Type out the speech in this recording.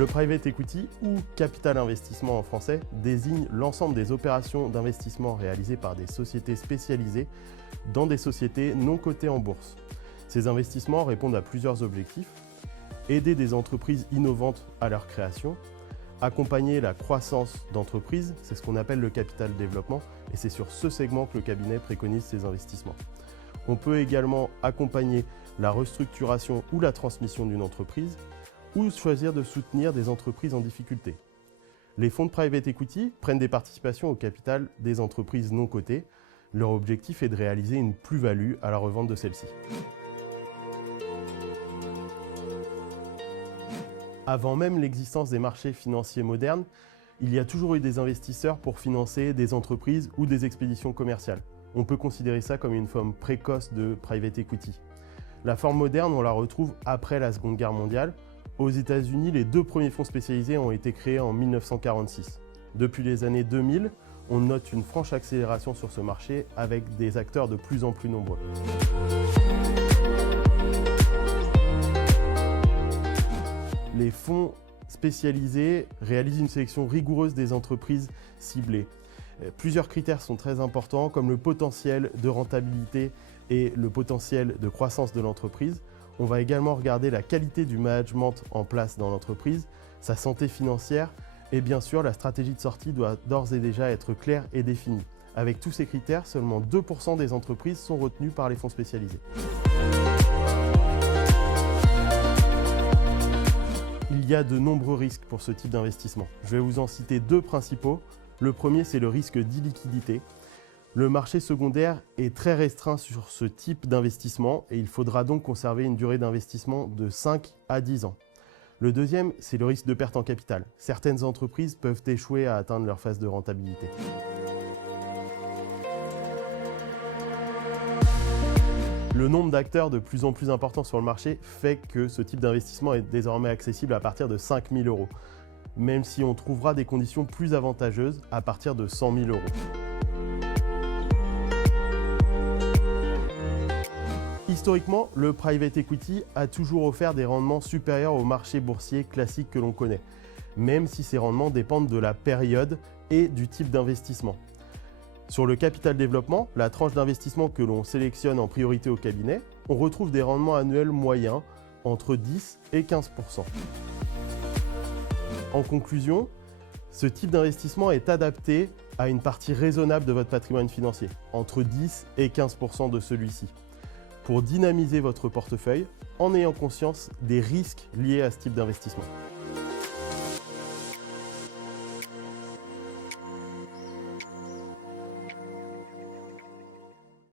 Le private equity, ou capital investissement en français, désigne l'ensemble des opérations d'investissement réalisées par des sociétés spécialisées dans des sociétés non cotées en bourse. Ces investissements répondent à plusieurs objectifs: aider des entreprises innovantes à leur création, accompagner la croissance d'entreprises, c'est ce qu'on appelle le capital développement, et c'est sur ce segment que le cabinet préconise ces investissements. On peut également accompagner la restructuration ou la transmission d'une entreprise, ou choisir de soutenir des entreprises en difficulté. Les fonds de private equity prennent des participations au capital des entreprises non cotées. Leur objectif est de réaliser une plus-value à la revente de celles-ci. Avant même l'existence des marchés financiers modernes, il y a toujours eu des investisseurs pour financer des entreprises ou des expéditions commerciales. On peut considérer ça comme une forme précoce de private equity. La forme moderne, on la retrouve après la Seconde Guerre mondiale. Aux États-Unis, les 2 premiers fonds spécialisés ont été créés en 1946. Depuis les années 2000, on note une franche accélération sur ce marché avec des acteurs de plus en plus nombreux. Les fonds spécialisés réalisent une sélection rigoureuse des entreprises ciblées. Plusieurs critères sont très importants, comme le potentiel de rentabilité et le potentiel de croissance de l'entreprise. On va également regarder la qualité du management en place dans l'entreprise, sa santé financière et bien sûr la stratégie de sortie doit d'ores et déjà être claire et définie. Avec tous ces critères, seulement 2% des entreprises sont retenues par les fonds spécialisés. Il y a de nombreux risques pour ce type d'investissement. Je vais vous en citer 2 principaux. Le premier, c'est le risque d'illiquidité. Le marché secondaire est très restreint sur ce type d'investissement et il faudra donc conserver une durée d'investissement de 5 à 10 ans. Le deuxième, c'est le risque de perte en capital. Certaines entreprises peuvent échouer à atteindre leur phase de rentabilité. Le nombre d'acteurs de plus en plus important sur le marché fait que ce type d'investissement est désormais accessible à partir de 5 000 €, même si on trouvera des conditions plus avantageuses à partir de 100 000 €. Historiquement, le private equity a toujours offert des rendements supérieurs au marché boursier classique que l'on connaît, même si ces rendements dépendent de la période et du type d'investissement. Sur le capital développement, la tranche d'investissement que l'on sélectionne en priorité au cabinet, on retrouve des rendements annuels moyens entre 10 et 15%. En conclusion, ce type d'investissement est adapté à une partie raisonnable de votre patrimoine financier, entre 10 et 15% de celui-ci, pour dynamiser votre portefeuille en ayant conscience des risques liés à ce type d'investissement.